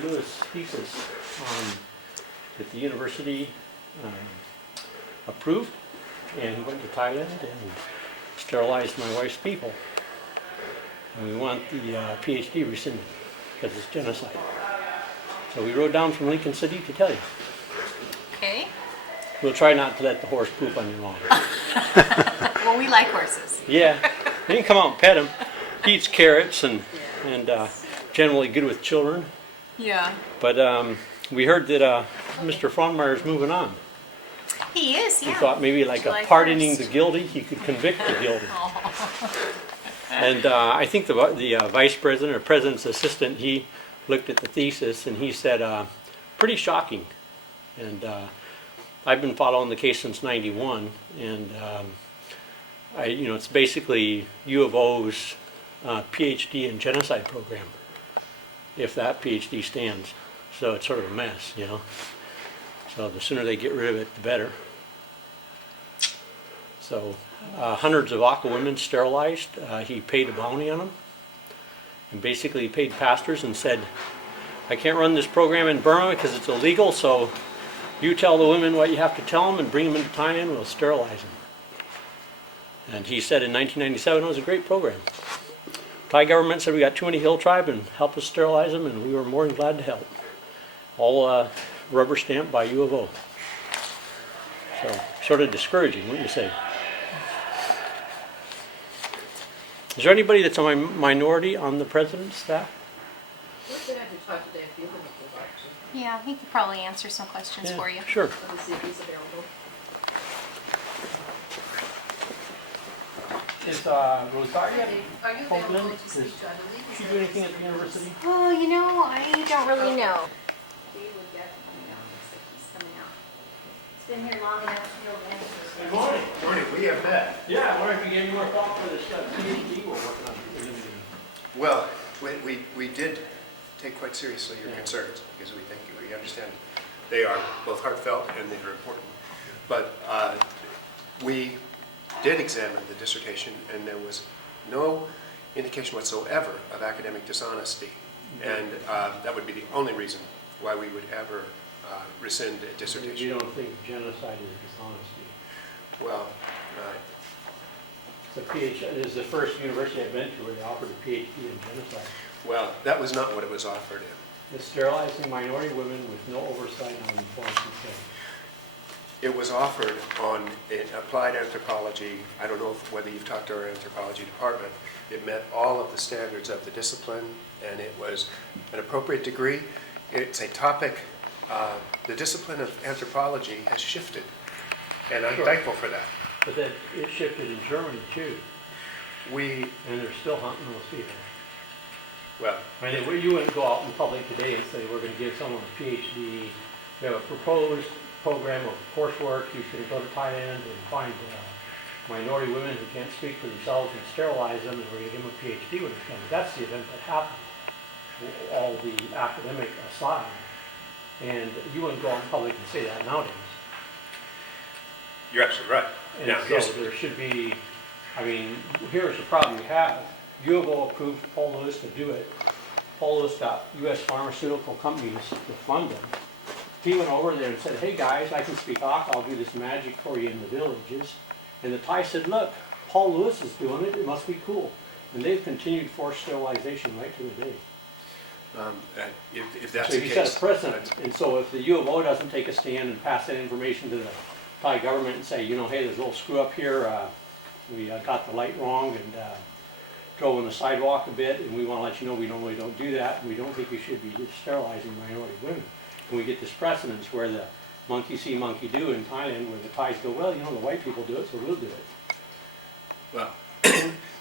to do his thesis that the university approved, and he went to Thailand and sterilized my wife's people. And we want the PhD rescinded because it's genocide. So we rode down from Lincoln City to tell you. Okay. We'll try not to let the horse poop on your lawn. Well, we like horses. Yeah, you can come out and pet him. He eats carrots and generally good with children. Yeah. But we heard that Mr. Frontmeyer's moving on. He is, yeah. We thought maybe like July a pardoning 1st. the guilty, he could convict the guilty. And I think the vice president or president's assistant, he looked at the thesis and he said, pretty shocking. And I've been following the case since '91, and it's basically U of O's PhD in genocide program, if that PhD stands. So it's sort of a mess, you know. So the sooner they get rid of it, the better. So hundreds of Aka women sterilized. He paid a bounty on them, and basically he paid pastors and said, I can't run this program in Burma because it's illegal, so you tell the women what you have to tell them and bring them into Thailand, we'll sterilize them. And he said in 1997 it was a great program. Thai government said we got too many hill tribe and help us sterilize them, and we were more than glad to help. All rubber stamped by U of O. So sort of discouraging, wouldn't you say? Is there anybody that's a minority on the president's staff? We're going to talk today if you would like to. Yeah, he could probably answer some questions for you. Sure. Let me see if he's available. Is Rosaria Are you Hoagland, available to is speak to, I believe she do anything at the university? Oh, I don't really know. He would get coming out, looks like he's coming out. He's been here long enough to know answers. Good morning. Morning, we have met. Yeah, I wonder if you gave me more thought for this PhD we're working on. Well, we did take quite seriously your concerns because we understand they are both heartfelt and they are important. But we did examine the dissertation and there was no indication whatsoever of academic dishonesty. And that would be the only reason why we would ever rescind a dissertation. You don't think genocide is dishonesty? Well, The PhD is the first university I've been to where they offered a PhD in genocide. well, that was not what it was offered in. It's sterilizing minority women with no oversight on informed consent. It was offered on in applied anthropology. I don't know whether you've talked to our anthropology department. It met all of the standards of the discipline, and it was an appropriate degree. It's a topic, the discipline of anthropology has shifted, and I'm Sure. thankful for that. But that it shifted in Germany too, and they're still hunting those people. Well, I mean, you wouldn't go out in public today and say, we're going to give someone a PhD. We have a proposed program of coursework. He's going to go to Thailand and find minority women who can't speak for themselves and sterilize them, and we're going to give them a PhD when it comes. That's the event that happened, all the academic aside. And you wouldn't go out in public and say that nowadays. you're absolutely right. And Now, so there should be, I mean, here's the problem you have. U of O approved Paul Lewis to do it. Paul Lewis got U.S. pharmaceutical companies to fund them. He went over there and said, hey guys, I can speak Aka, I'll do this magic for you in the villages. And the Thai said, look, Paul Lewis is doing it, it must be cool. And they've continued forced sterilization right to the day. If that's So the he case, set a precedent. And so if the U of O doesn't take a stand and pass that information to the Thai government and say, hey, there's a little screw up here, we got the light wrong and drove on the sidewalk a bit, and we want to let you know we normally don't do that, and we don't think you should be sterilizing minority women. And we get this precedence where the monkey see, monkey do in Thailand, where the Thais go, well, the white people do it, so we'll do it. well,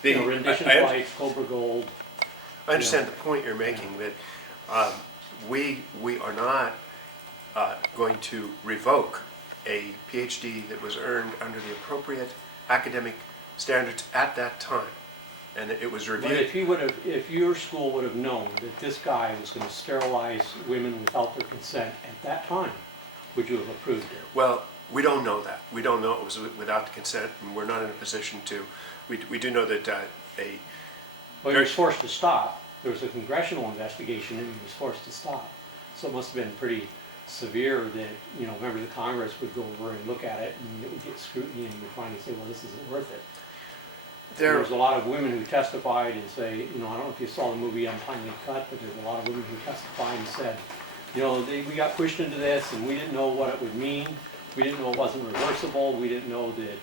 Rendition I flights, Cobra Gold. understand the point you're making, that we are not going to revoke a PhD that was earned under the appropriate academic standards at that time, and that it was But reviewed. if your school would have known that this guy was going to sterilize women without their consent at that time, would you have approved it? Well, we don't know that. We don't know it was without the consent, and we're not in a position to. We do know that Well, he was forced to stop. There was a congressional investigation and he was forced to stop. So it must have been pretty severe that, members of Congress would go over and look at it and it would get scrutiny and you would finally say, well, this isn't worth it. There, There's a lot of women who testified and say, I don't know if you saw the movie Untimely Cut, but there's a lot of women who testified and said, we got pushed into this and we didn't know what it would mean. We didn't know it wasn't reversible. We didn't know that,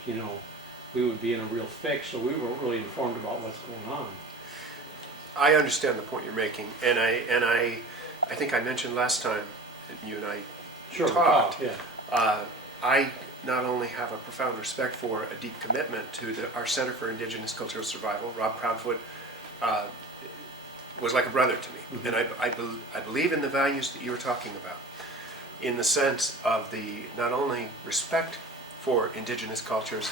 we would be in a real fix. So we weren't really informed about what's going on. I understand the point you're making, and I think I mentioned last time that you and I talked. Yeah. I not only have a profound respect for a deep commitment to our Center for Indigenous Cultural Survival. Rob Proudfoot was like a brother to me, and I believe in the values that you were talking about, in the sense of the not only respect for indigenous cultures,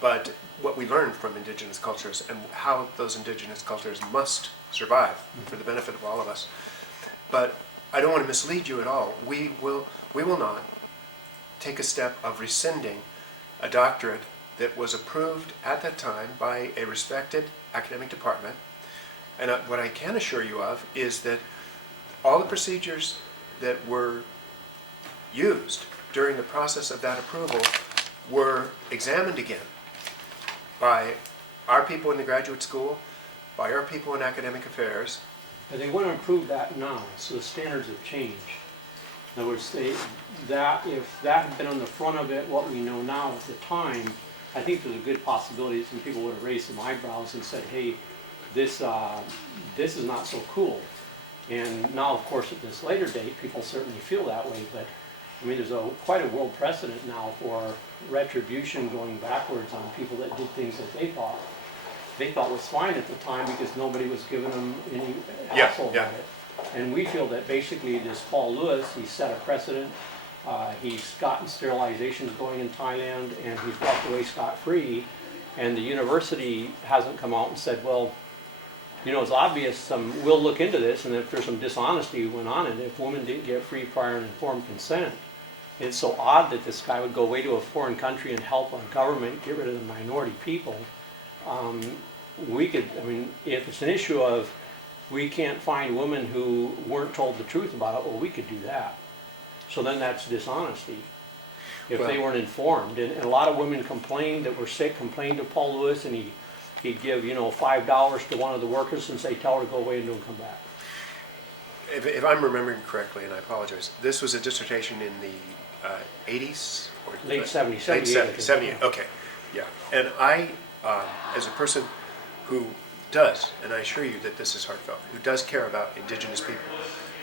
but what we learn from indigenous cultures and how those indigenous cultures must survive for the benefit of all of us. But I don't want to mislead you at all. We will not take a step of rescinding a doctorate that was approved at that time by a respected academic department. And what I can assure you of is that all the procedures that were used during the process of that approval were examined again by our people in the graduate school, by our people in academic affairs. And they want to improve that now, so the standards have changed. In other words, if that had been on the front of it, what we know now at the time, I think there's a good possibility that some people would have raised some eyebrows and said, hey, this is not so cool. And now, of course, at this later date, people certainly feel that way, but I mean, there's quite a world precedent now for retribution going backwards on people that did things that they thought was fine at the time because nobody was giving them any hassle about it. And we feel that basically this Paul Lewis, he set a precedent. He's gotten sterilizations going in Thailand and he's walked away scot-free. And the university hasn't come out and said, well, it's obvious we'll look into this, and if there's some dishonesty went on, and if women didn't get free, prior, and informed consent, it's so odd that this guy would go away to a foreign country and help a government get rid of the minority people. If it's an issue of we can't find women who weren't told the truth about it, well, we could do that. So then that's dishonesty. If they weren't informed, and a lot of women complained that were sick, complained to Paul Lewis, and he'd give $5 to one of the workers and say, tell her to go away and don't come back. If I'm remembering correctly, and I apologize, this was a dissertation in the 80s? Or Late 70s, 78, okay, yeah. And I, as a person who does, and I assure you that this is heartfelt, who does care about indigenous people,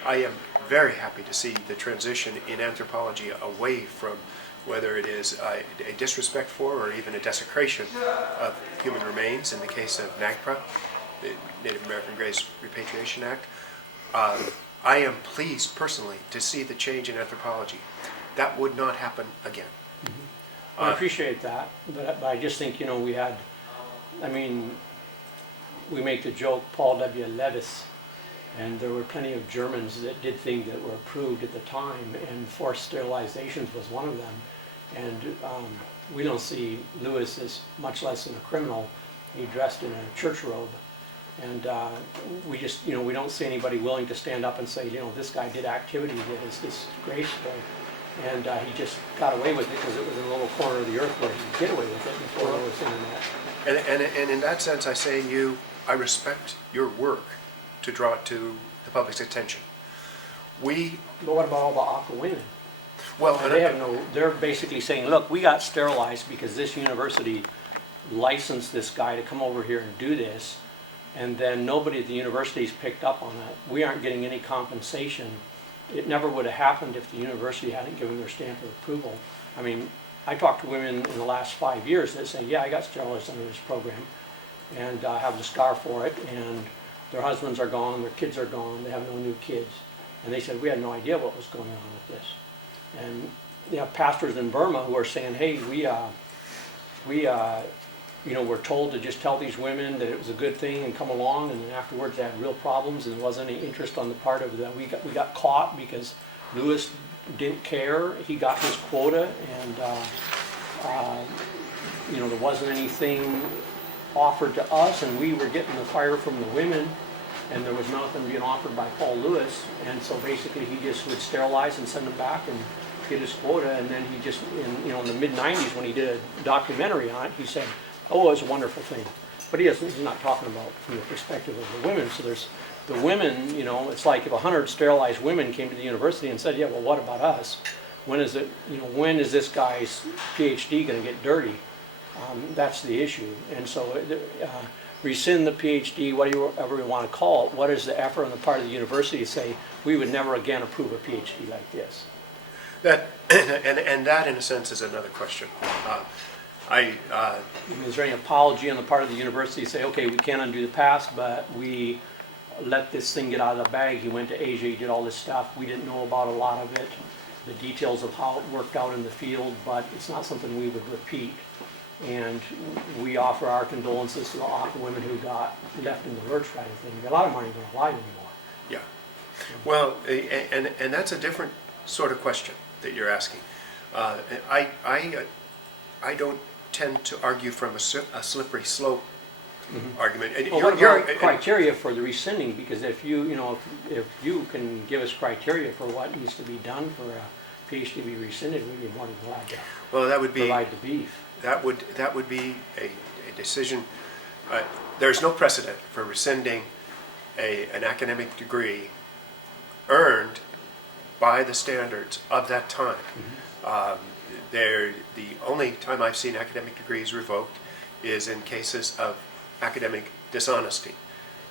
I am very happy to see the transition in anthropology away from whether it is a disrespect for or even a desecration of human remains in the case of NAGPRA, the Native American Graves Repatriation Act. I am pleased personally to see the change in anthropology. That would not happen again. Mm-hmm. I appreciate that, but I just think, we make the joke, Paul W. Levis, and there were plenty of Germans that did things that were approved at the time, and forced sterilizations was one of them. And we don't see Lewis as much less than a criminal. He dressed in a church robe. And we just, we don't see anybody willing to stand up and say, this guy did activity that is disgraceful. And he just got away with it because it was in a little corner of the earth where he could get away with it before there was internet. And in that sense, I say to you, I respect your work to draw it to the public's attention. But what about all the Aqua women? Well, they're basically saying, look, we got sterilized because this university licensed this guy to come over here and do this, and then nobody at the university's picked up on it. We aren't getting any compensation. It never would have happened if the university hadn't given their stamp of approval. I mean, I talked to women in the last 5 years that say, yeah, I got sterilized under this program, and I have the scar for it, and their husbands are gone, their kids are gone, they have no new kids. And they said, we had no idea what was going on with this. And you have pastors in Burma who are saying, hey, we're told to just tell these women that it was a good thing and come along, and then afterwards they had real problems and there wasn't any interest on the part of them. We got caught because Lewis didn't care. He got his quota, and there wasn't anything offered to us, and we were getting the fire from the women. and there was nothing being offered by Paul Lewis, and so basically he just would sterilize and send them back and get his quota, and then he just, in the mid-90s when he did a documentary on it, he said, oh, it was a wonderful thing. But he's not talking about from the perspective of the women, so there's the women, it's like if 100 sterilized women came to the university and said, yeah, well, what about us? When is this guy's PhD going to get dirty? That's the issue. And so rescind the PhD, whatever we want to call it, what is the effort on the part of the university to say, we would never again approve a PhD like this? That, and that in a sense is another question. Is there any apology on the part of the university to say, okay, we can't undo the past, but we let this thing get out of the bag. He went to Asia, he did all this stuff. We didn't know about a lot of it, the details of how it worked out in the field, but it's not something we would repeat. And we offer our condolences to the awful women who got left in the lurch kind of thing. A lot of them aren't even alive anymore. Yeah. Well, and that's a different sort of question that you're asking. I don't tend to argue from a slippery slope argument. And Well, what about criteria for the rescinding? Because if if you can give us criteria for what needs to be done for a PhD to be rescinded, we'd be more than glad to that would be provide the beef. That would be a decision. There's no precedent for rescinding an academic degree earned by the standards of that time. The only time I've seen academic degrees revoked is in cases of academic dishonesty.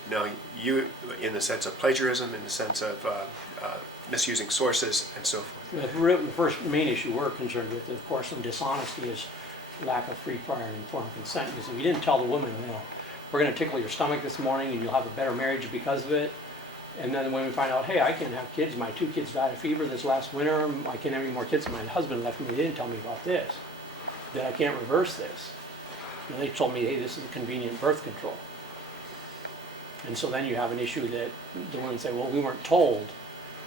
Now, in the sense of plagiarism, in the sense of misusing sources, and so forth. The first main issue we're concerned with, of course, in dishonesty is lack of free, prior, and informed consent. Because if you didn't tell the woman, we're going to tickle your stomach this morning and you'll have a better marriage because of it. And then when we find out, hey, I can't have kids, my 2 kids died of fever this last winter, I can't have any more kids, my husband left me, they didn't tell me about this, that I can't reverse this. And they told me, hey, this is convenient birth control. And so then you have an issue that the women say, well, we weren't told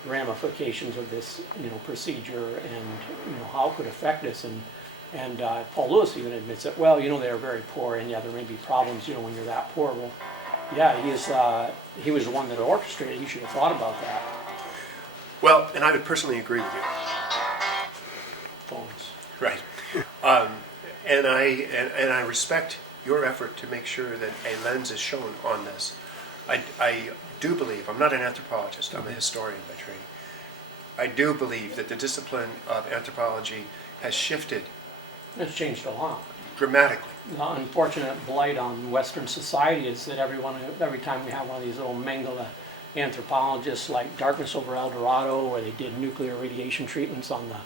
the ramifications of this, procedure and, how it could affect us. And Paul Lewis even admits that, well, they're very poor, and yeah, there may be problems, when you're that poor. Well, yeah, he was the one that orchestrated. He should have thought about that. Well, and I would personally agree with you. Phones. Right. And I respect your effort to make sure that a lens is shown on this. I do believe, I'm not an anthropologist, I'm a historian by training. I do believe that the discipline of anthropology has shifted It's changed a lot. dramatically. The unfortunate blight on Western society is that every time we have one of these little Mengele anthropologists like Darkness Over El Dorado, where they did nuclear radiation treatments on the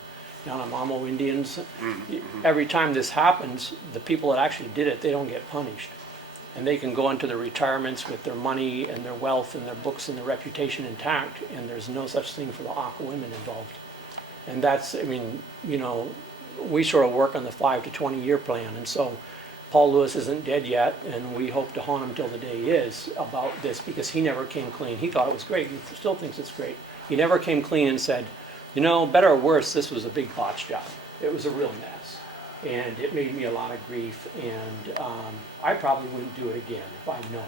Yanomamo Indians, every time this happens, the people that actually did it, they don't get punished. And they can go into their retirements with their money and their wealth and their books and their reputation intact, and there's no such thing for the Aka women involved. And that's, we sort of work on the 5 to 20 year plan, and so Paul Lewis isn't dead yet, and we hope to haunt him till the day he is about this, because he never came clean. He thought it was great. He still thinks it's great. He never came clean and said, better or worse, this was a big botch job. It was a real mess, and it made me a lot of grief, and I probably wouldn't do it again if I'd known.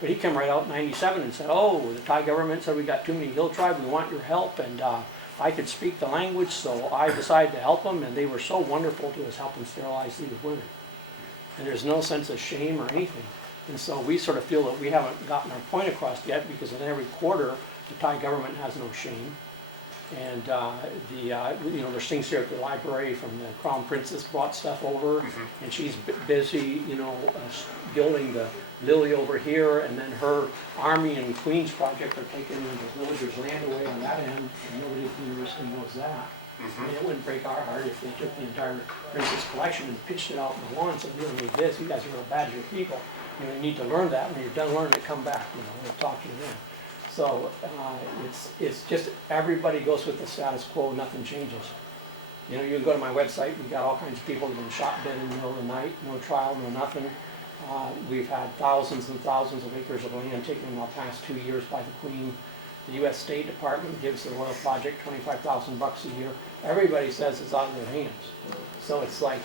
But he came right out in '97 and said, oh, the Thai government said we got too many hill tribes, we want your help, and I could speak the language, so I decided to help them, and they were so wonderful to us helping sterilize these women. And there's no sense of shame or anything. And so we sort of feel that we haven't gotten our point across yet, because in every quarter, the Thai government has no shame. And there's things here at the library from the Crown Princess brought stuff over, and she's busy, building the lily over here, and then her Army and Queens project are taking the villagers' land away on that end, and nobody at the university knows that. I mean, it wouldn't break our heart if they took the entire Princess collection and pitched it out in the lawn, so we don't need this, you guys are real bad to your people. You need to learn that, when you're done learning it, come back, we'll talk to you then. So it's just, everybody goes with the status quo, nothing changes. You can go to my website, we've got all kinds of people that have been shot dead in the middle of the night, no trial, no nothing. We've had thousands and thousands of acres of land taken in the past 2 years by the Queen. The U.S. State Department gives the Royal Project $25,000 a year. Everybody says it's out of their hands. So it's like,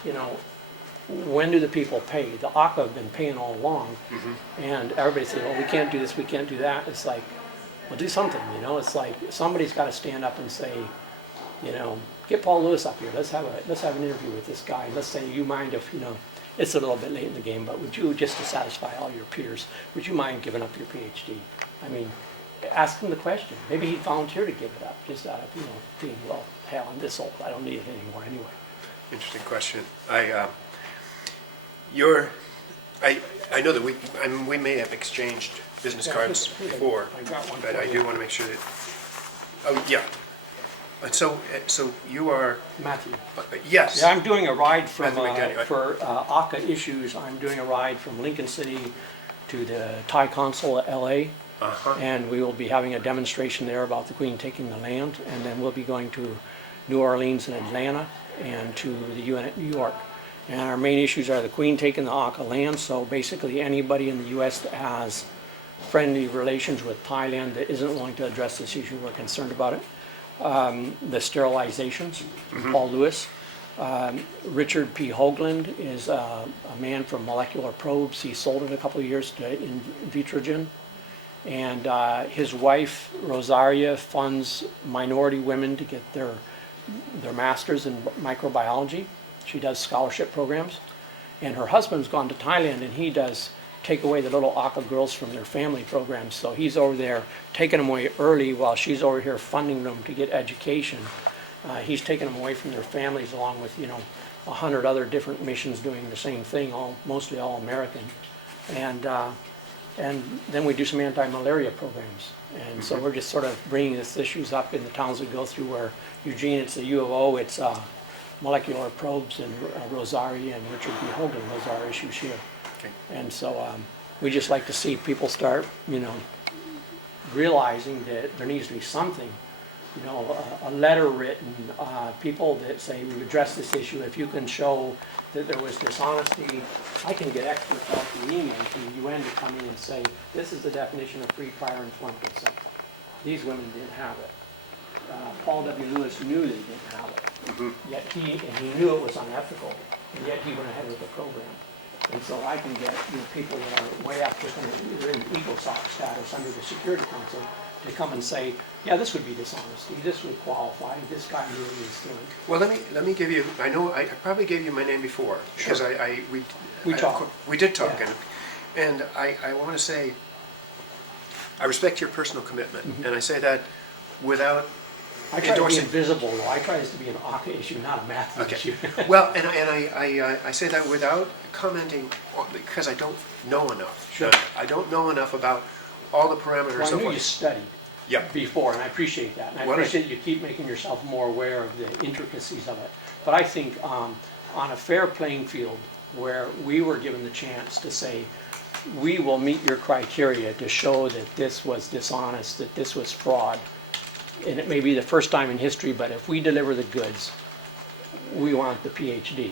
when do the people pay? The ACA have been paying all along, and everybody says, well, we can't do this, we can't do that. It's like, well, do something, you know? It's like, somebody's got to stand up and say, you know, get Paul Lewis up here, let's have an interview with this guy. Let's say, you mind if, you know, it's a little bit late in the game, but would you, just to satisfy all your peers, would you mind giving up your PhD? I mean, ask him the question. Maybe he'd volunteer to give it up, just out of, you know, being, well, hell, I'm this old, I don't need it anymore anyway. Interesting question. I know that we may have exchanged business Yeah, cards here, before, I got one but for I you. do want to make sure that, oh, yeah. And so you are, Matthew. yes. Yeah, I'm doing a ride from, Matthew McDaniel, right. for ACA issues, I'm doing a ride from Lincoln City to the Thai consul at LA. Uh-huh. And we will be having a demonstration there about the Queen taking the land, and then we'll be going to New Orleans and Atlanta and to the UN at New York. And our main issues are the Queen taking the ACA land, so basically anybody in the US that has friendly relations with Thailand that isn't willing to address this issue, we're concerned about it. The sterilizations, Paul Lewis. Richard P. Hoagland is a man from Molecular Probes. He sold it a couple of years to Vitrogen. And his wife, Rosaria, funds minority women to get their masters in microbiology. She does scholarship programs. And her husband's gone to Thailand, and he does take away the little ACA girls from their family programs. So he's over there taking them away early while she's over here funding them to get education. He's taking them away from their families along with, 100 other different missions doing the same thing, mostly all American. And then we do some anti-malaria programs. And so we're just sort of bringing these issues up in the towns we go through, where Eugene, it's the U of O, it's Molecular Probes, and Rosaria and Richard B. Hogan, those are our issues here. Okay. And so we just like to see people start, realizing that there needs to be something, a letter written, people that say, we've addressed this issue. If you can show that there was dishonesty, I can get experts out the email from the UN to come in and say, this is the definition of free, prior, informed consent. These women didn't have it. Paul W. Lewis knew they didn't have it. Yet he knew it was unethical, and yet he went ahead with the program. And so I can get people that are way up there, they're in ECOSOC status under the Security Council, to come and say, yeah, this would be dishonesty, this would qualify, this guy knew what he was doing. Well, let me give you, I know I probably gave you my name before, because Sure. We talked. We did talk, Yeah. and I want to say, I respect your personal commitment, and I say that without I try to be endorsing. invisible, though. I try this to be an ACA issue, not a math Okay. issue. Well, and I say that without commenting, because I don't know enough. Sure. I don't know enough about all the parameters Well, I of knew what. you studied Yeah. before, and I appreciate that. And I Well, appreciate you keep making yourself more aware of the intricacies of it. But I think on a fair playing field, where we were given the chance to say, we will meet your criteria to show that this was dishonest, that this was fraud, and it may be the first time in history, but if we deliver the goods, we want the PhD.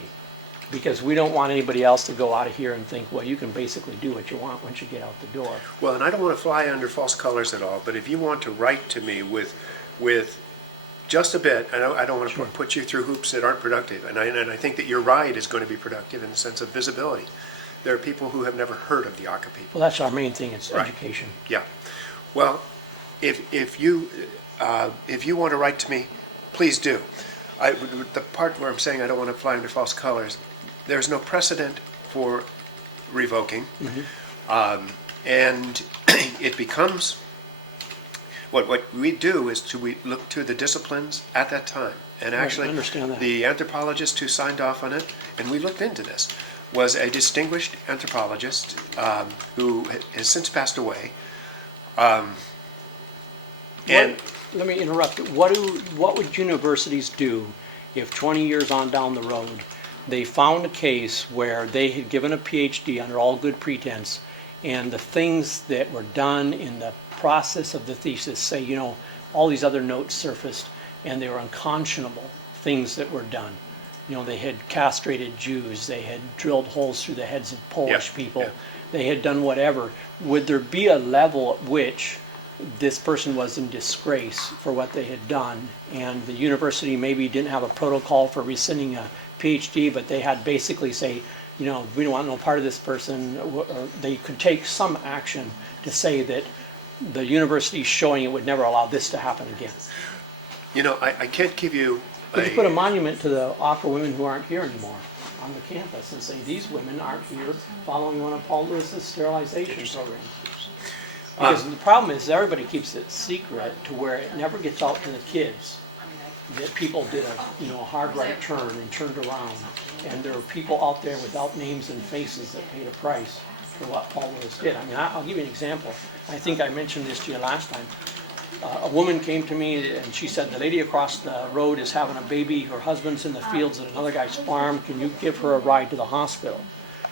Because we don't want anybody else to go out of here and think, well, you can basically do what you want once you get out the door. Well, and I don't want to fly under false colors at all, but if you want to write to me with just a bit, I don't want to put you through hoops that aren't productive, and I think that your ride is going to be productive in the sense of visibility. There are people who have never heard of the ACA people. Well, that's our main thing, it's Right. education. Yeah. Well, if you want to write to me, please do. The part where I'm saying I don't want to fly under false colors, there's no precedent for revoking, and it becomes what we do is we look to the disciplines at that time, and Right, I actually understand that. the anthropologist who signed off on it, and we looked into this, was a distinguished anthropologist who has since passed away. And Let me interrupt. What would universities do if 20 years on down the road, they found a case where they had given a PhD under all good pretense, and the things that were done in the process of the thesis, say, all these other notes surfaced, and they were unconscionable things that were done. They had castrated Jews, they had drilled holes through the heads of Polish people, yeah. They had done whatever. Would there be a level at which this person was in disgrace for what they had done, and the university maybe didn't have a protocol for rescinding a PhD, but they had basically say, we don't want no part of this person, or they could take some action to say that the university is showing it would never allow this to happen again. I can't give you Could you put a monument to the Aqua women who aren't here anymore on the campus and say, these women aren't here following one of Paul Lewis's sterilization programs? Because the problem is everybody keeps it secret to where it never gets out to the kids that people did a hard right turn and turned around. And there are people out there without names and faces that paid a price for what Paul Lewis did. I mean, I'll give you an example. I think I mentioned this to you last time. A woman came to me and she said, the lady across the road is having a baby, her husband's in the fields at another guy's farm, can you give her a ride to the hospital?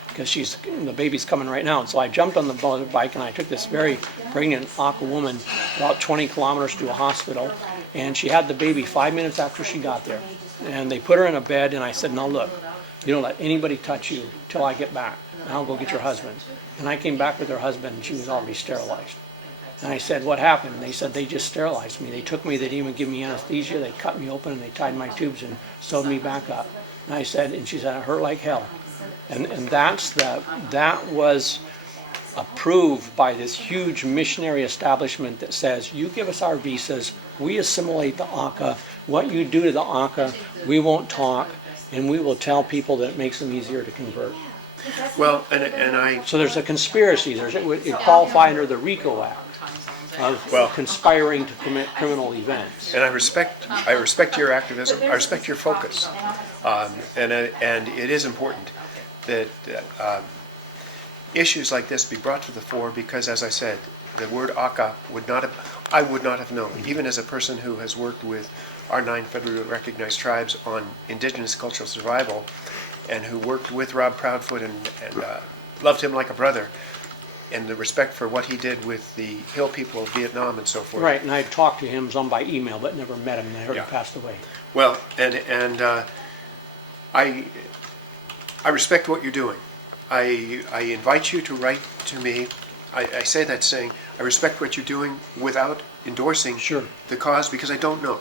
Because the baby's coming right now. And so I jumped on the motorbike and I took this very pregnant Aqua woman about 20 kilometers to a hospital, and she had the baby 5 minutes after she got there. And they put her in a bed and I said, now look, you don't let anybody touch you till I get back, and I'll go get your husband. And I came back with her husband and she was already sterilized. And I said, what happened? And they said, they just sterilized me. They took me, they didn't even give me anesthesia, they cut me open and they tied my tubes and sewed me back up. And I said, and she said, it hurt like hell. And that was approved by this huge missionary establishment that says, you give us our visas, we assimilate the ACA, what you do to the ACA, we won't talk, and we will tell people that it makes them easier to convert. Well, So there's a conspiracy, it qualifies under the RICO Act of conspiring to commit criminal events. And I respect your activism. I respect your focus, and it is important that issues like this be brought to the fore, because, as I said, the word ACA I would not have known, even as a person who has worked with our 9 federally recognized tribes on indigenous cultural survival, and who worked with Rob Proudfoot and loved him like a brother, and the respect for what he did with the Hill people of Vietnam and so forth. Right, and I talked to him some by email, but never met him, and I heard he passed away. Well, and I respect what you're doing. I invite you to write to me. I say that saying, I respect what you're doing without endorsing the cause, because I don't know.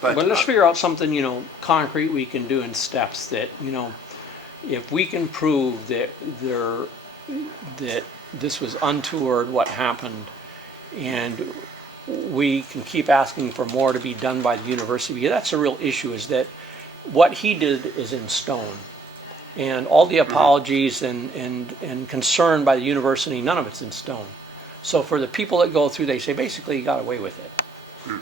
But let's figure out something, concrete we can do in steps that, if we can prove that this was untoward, what happened, and we can keep asking for more to be done by the university, because that's a real issue, is that what he did is in stone. And all the apologies and concern by the university, none of it's in stone. So for the people that go through, they say, basically, you got away with it.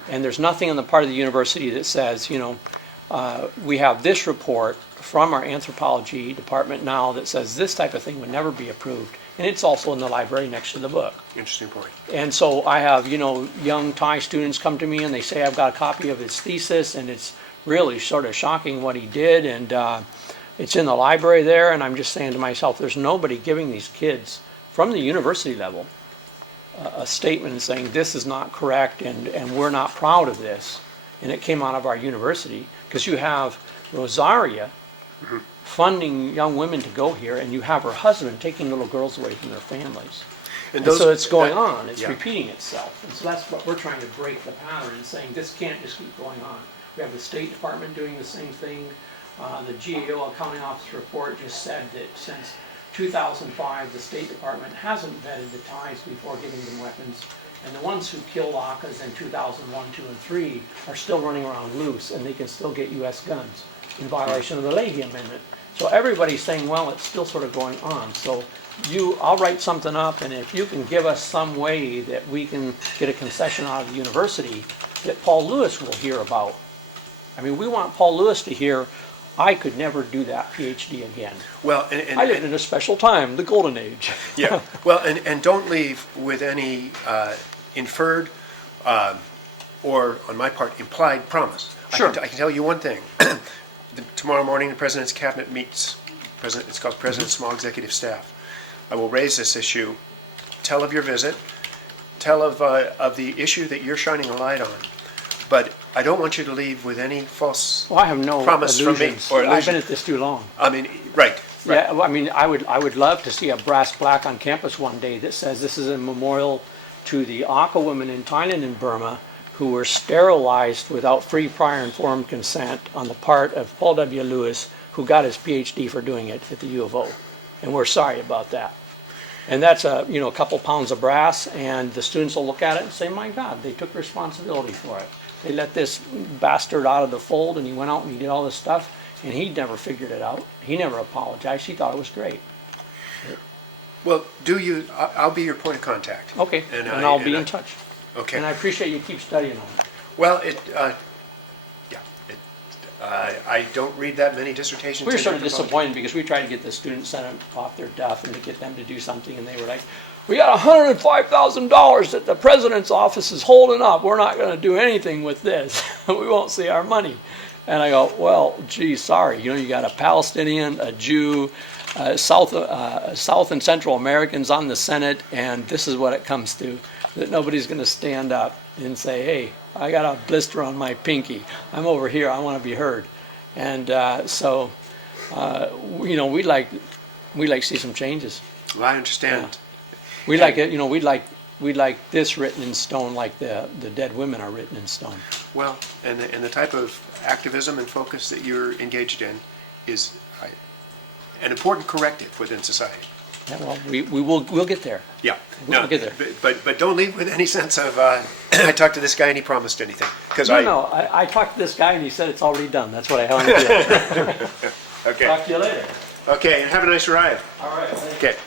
And there's nothing on the part of the university that says, we have this report from our anthropology department now that says this type of thing would never be approved. And it's also in the library next to the book. Interesting point. And so I have, young Thai students come to me and they say, I've got a copy of his thesis, and it's really sort of shocking what he did, and it's in the library there, and I'm just saying to myself, there's nobody giving these kids from the university level a statement and saying this is not correct, and we're not proud of this. And it came out of our university, because you have Rosaria funding young women to go here, and you have her husband taking little girls away from their families. And so it's going on, it's repeating itself. And so that's what we're trying to break the pattern and saying this can't just keep going on. We have the State Department doing the same thing. The GAO accounting office report just said that since 2005, the State Department hasn't vetted the ties before giving them weapons, and the ones who killed ACAs in 2001, 2, and 3 are still running around loose, and they can still get U.S. guns in violation of the Leahy Amendment. So everybody's saying, well, it's still sort of going on. So I'll write something up, and if you can give us some way that we can get a concession out of the university that Paul Lewis will hear about. I mean, we want Paul Lewis to hear, I could never do that PhD again. Well, I lived in a special time, the golden age. Yeah. Well, and don't leave with any inferred or, on my part, implied promise. Sure. I can tell you one thing. Tomorrow morning, the President's Cabinet meets. It's called President's Small Executive Staff. I will raise this issue, tell of your visit, tell of the issue that you're shining a light on. But I don't want you to leave with any false I have no promise illusions. from me. I've been at this too long. I mean, right. Yeah, well, I mean, I would love to see a brass plaque on campus one day that says this is a memorial to the Aka women in Thailand and Burma who were sterilized without free, prior, informed consent on the part of Paul W. Lewis, who got his PhD for doing it at the U of O. and we're sorry about that. And that's a couple pounds of brass, and the students will look at it and say, my God, they took responsibility for it. They let this bastard out of the fold, and he went out and he did all this stuff, and he never figured it out. He never apologized. He thought it was great. Well, I'll be your point of contact. Okay, and I'll be in touch. Okay. And I appreciate you keep studying on it. Well, I don't read that many dissertations. We were sort of in anthropology. disappointed because we tried to get the student senate off their duff and to get them to do something, and they were like, we got $105,000 that the president's office is holding up. We're not going to do anything with this. We won't see our money. And I go, well, gee, sorry. You got a Palestinian, a Jew, South and Central Americans on the Senate, and this is what it comes to, that nobody's going to stand up and say, hey, I got a blister on my pinky. I'm over here. I want to be heard. And we'd like to see some changes. Well, I understand. Yeah. We like it. We'd like this written in stone, like the dead women are written in stone. Well, and the type of activism and focus that you're engaged in is an important corrective within society. Yeah, well, we'll get there. Yeah. We'll get there. But don't leave with any sense of I talked to this guy and he promised anything. No, I talked to this guy and he said it's already done. That's what I wanted to do. Okay. Talk to you later. Okay, and have a nice ride. All right. Thank you. Okay.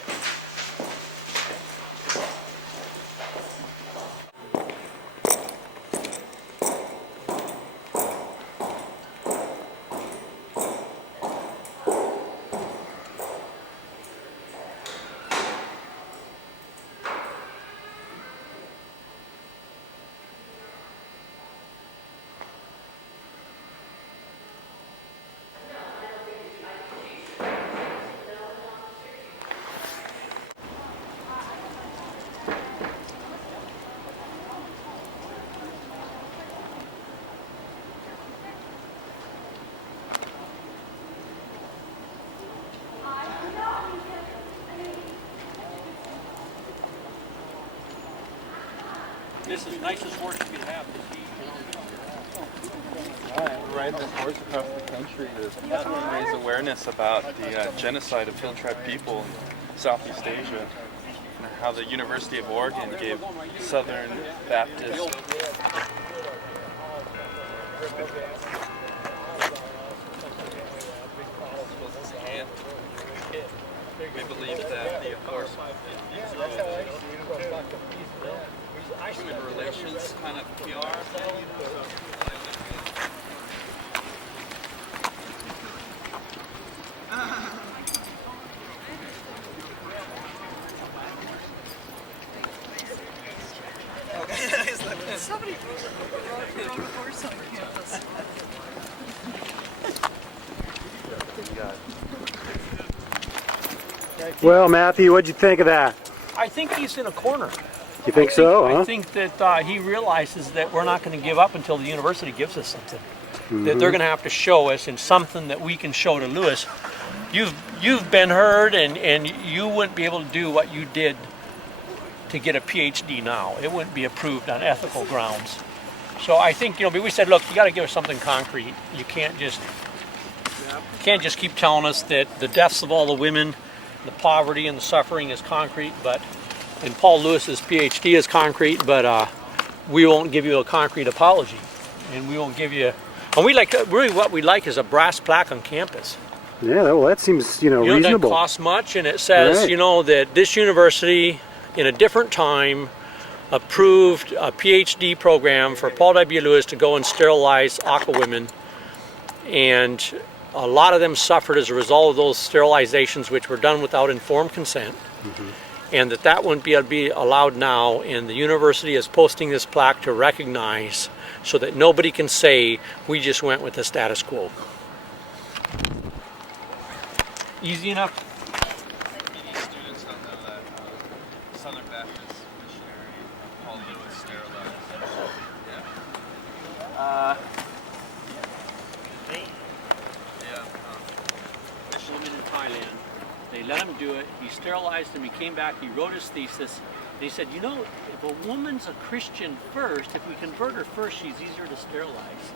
This is the nicest horse you could have. We're riding this horse across the country to raise awareness about the genocide of Hill Tribe people in Southeast Asia, and how the University of Oregon gave Southern Baptist we believe that the horse human relations kind of PR thing. Somebody rode a horse on campus. Well, Matthew, what'd you think of that? I think he's in a corner. You think so, huh? I think that he realizes that we're not going to give up until the university gives us something. That they're going to have to show us, and something that we can show to Lewis. You've been heard, and you wouldn't be able to do what you did to get a PhD now. It wouldn't be approved on ethical grounds. So I think, we said, look, you got to give us something concrete. You can't just keep telling us that the deaths of all the women, the poverty and the suffering is concrete, and Paul Lewis's PhD is concrete, but we won't give you a concrete apology, and we won't give you. And really what we like is a brass plaque on campus. Yeah, well, that seems, It reasonable. doesn't cost much, and it says, Right. That this university, in a different time, approved a PhD program for Paul W. Lewis to go and sterilize Aka women, and a lot of them suffered as a result of those sterilizations, which were done without informed consent, and that wouldn't be allowed now, and the university is posting this plaque to recognize so that nobody can say we just went with the status quo. Easy enough. Many students don't know that Southern Baptist missionary Paul Lewis sterilized. Women in Thailand. They let him do it. He sterilized them. He came back. He wrote his thesis. And he said, if a woman's a Christian first, if we convert her first, she's easier to sterilize.